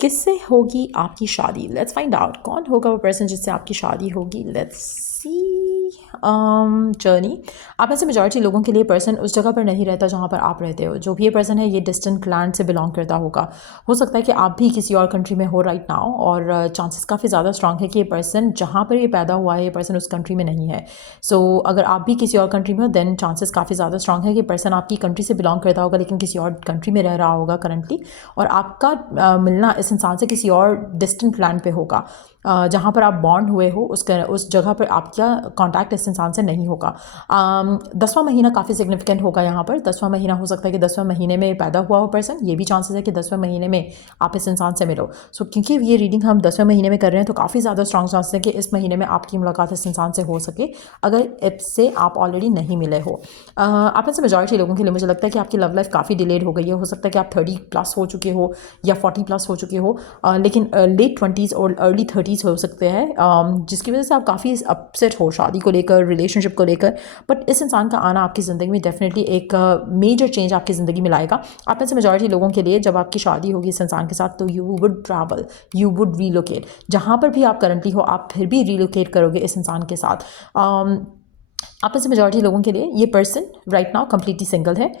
किससे होगी आपकी शादी? लेट्स फाइंड आउट कौन होगा वो पर्सन जिससे आपकी शादी होगी। Let's see journey. आप में से मेजॉरिटी लोगों के लिए पर्सन उस जगह पर नहीं रहता जहाँ पर आप रहते हो। जो भी ये पर्सन है ये डिस्टेंट लैंड से बिलोंग करता होगा। हो सकता है कि आप भी किसी और कंट्री में हो राइट नाउ, और चांसेस काफ़ी ज़्यादा स्ट्रांग है कि ये पर्सन जहाँ पर ये पैदा हुआ है ये पर्सन उस कंट्री में नहीं है। सो अगर आप भी किसी और कंट्री में हो देन चांसेस काफ़ी ज़्यादा स्ट्रांग है कि पर्सन आपकी कंट्री से बिलोंग करता होगा लेकिन किसी और कंट्री में रह रहा होगा करंटली, और आपका मिलना इस इंसान से किसी और डिस्टेंट लैंड पे होगा। जहाँ पर आप बॉन्ड हुए हो उस जगह पर आपका कांटेक्ट इस इंसान से नहीं होगा। 10वां महीना काफ़ी सिग्निफिकेंट होगा यहाँ पर। 10वां महीना हो सकता है कि 10वें महीने में पैदा हुआ हो पर्सन, ये भी चांसेस है कि 10वें महीने में आप इस इंसान से मिलो। सो क्योंकि ये रीडिंग हम 10वें महीने में कर रहे हैं तो काफ़ी ज़्यादा स्ट्रॉन्ग चांसेस है कि इस महीने में आपकी मुलाकात इस इंसान से हो सके अगर इससे आप ऑलरेडी नहीं मिले हो। आप में से मेजॉरिटी लोगों के लिए मुझे लगता है कि आपकी लव लाइफ काफ़ी डिलेड हो गई है। हो सकता है कि आप 30+ हो चुके हो या 40+ हो चुके हो, लेकिन लेट 20s और अर्ली 30s हो सकते हैं, जिसकी वजह से आप काफ़ी अपसेट हो शादी को लेकर, रिलेशनशिप को लेकर। बट इस इंसान का आना आपकी ज़िंदगी में डेफिनेटली एक मेजर चेंज आपकी ज़िंदगी में लाएगा। आप में से मेजॉरिटी लोगों के लिए जब आपकी शादी होगी इस इंसान के साथ तो you would travel, you would relocate. जहाँ पर भी आप करंटली हो आप फिर भी रीलोकेट करोगे इस इंसान के साथ। आप में से मेजॉरिटी लोगों के लिए ये person right now completely single है।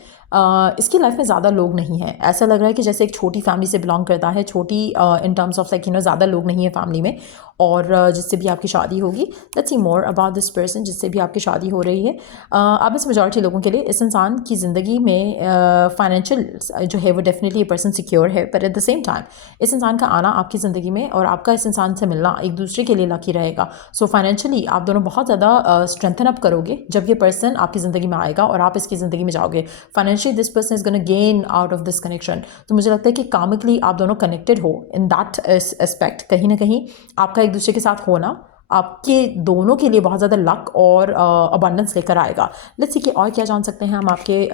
इसकी लाइफ में ज़्यादा लोग नहीं हैं। ऐसा लग रहा है कि जैसे एक छोटी फैमिली से बिलोंग करता है, छोटी इन टर्म्स ऑफ लाइक ज़्यादा लोग नहीं है फैमिली में, और जिससे भी आपकी शादी होगी। Let's see more about this person जिससे भी आपकी शादी हो रही है। आप इस मेजॉरिटी लोगों के लिए इस इंसान की ज़िंदगी में फाइनेंशियल जो है वो डेफिनेटली ये पर्सन सिक्योर है, पर एट द सेम टाइम इस इंसान का आना आपकी ज़िंदगी में और आपका इस इंसान से मिलना एक दूसरे के लिए लकी रहेगा। सो फाइनेंशियली आप दोनों बहुत ज़्यादा स्ट्रेंथन अप करोगे जब ये पर्सन आपकी ज़िंदगी में आएगा और आप इसकी ज़िंदगी में जाओगे। Financially this person is gonna gain out of this connection. तो मुझे लगता है कि कार्मिकली आप दोनों कनेक्टेड हो इन दैट एस्पेक्ट। कहीं ना कहीं आपका एक दूसरे के साथ होना आपके दोनों के लिए बहुत ज़्यादा लक और अबंडेंस लेकर आएगा। लेट्स सी कि और क्या जान सकते हैं हम आपके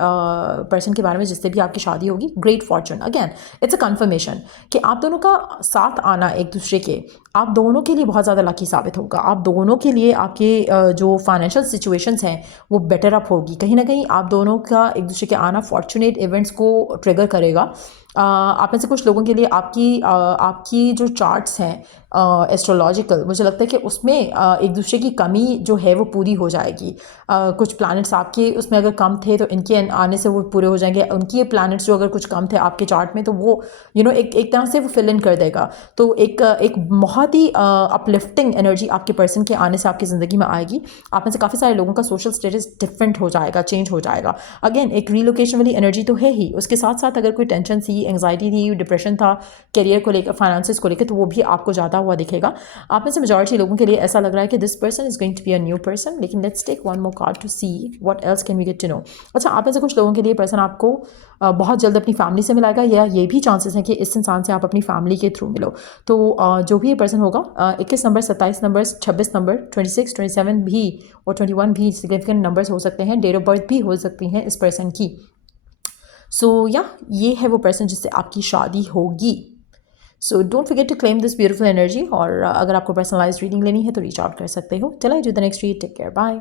पर्सन के बारे में जिससे भी आपकी शादी होगी। Great Fortune, again it's a conformation कि आप दोनों का साथ आना एक दूसरे के आप दोनों के लिए बहुत ज़्यादा लकी साबित होगा। आप दोनों के लिए आपके जो फाइनेंशियल सिचुएशंस हैं वो बेटर अप होगी। कहीं ना कहीं आप दोनों का एक दूसरे के आना फॉर्चुनेट इवेंट्स को ट्रिगर करेगा। आप में से कुछ लोगों के लिए आपकी जो चार्ट्स हैं एस्ट्रोलॉजिकल, मुझे लगता है कि उसमें एक दूसरे की कमी जो है वो पूरी हो जाएगी। कुछ प्लैनेट्स आपके उसमें अगर कम थे तो इनके आने से वो पूरे हो जाएंगे। उनके प्लैनेट्स जो अगर कुछ कम थे आपके चार्ट में तो वो एक तरह से वो फिल इन कर देगा। तो एक बहुत ही अपलिफ्टिंग एनर्जी आपके पर्सन के आने से आपकी ज़िंदगी में आएगी। आप में से काफ़ी सारे लोगों का सोशल स्टेटस डिफरेंट हो जाएगा, चेंज हो जाएगा। अगेन एक रीलोकेशन वाली एनर्जी तो है ही, उसके साथ साथ अगर कोई टेंशन थी, एंग्जाइटी थी, डिप्रेशन था करियर को लेकर, फाइनेंसिस को लेकर, तो वो भी आपको ज़्यादा हुआ दिखेगा। आप में से मेजॉरिटी लोगों के लिए ऐसा लग रहा है कि this person is going to be a new person. लेकिन let's take one more card to see what else can we get to know. अच्छा, आप में से कुछ लोगों के लिए पर्सन आपको बहुत जल्द अपनी फैमिली से मिलाएगा, या ये भी चांसेस हैं कि इस इंसान से आप अपनी फैमिली के थ्रू मिलो। तो जो भी ये पर्सन होगा 21 नंबर, 27 नंबर, 26 नंबर, 26, 27 भी और 21 भी सिग्निफिकेंट नंबर्स हो सकते हैं। डेट ऑफ बर्थ भी हो सकती हैं इस पर्सन की। सो ये है वो पर्सन जिससे आपकी शादी होगी। So don't forget to claim this beautiful energy. और अगर आपको पर्सनलाइज्ड रीडिंग लेनी है तो रीच आउट कर सकते हो। Till I do the next read, take care, bye.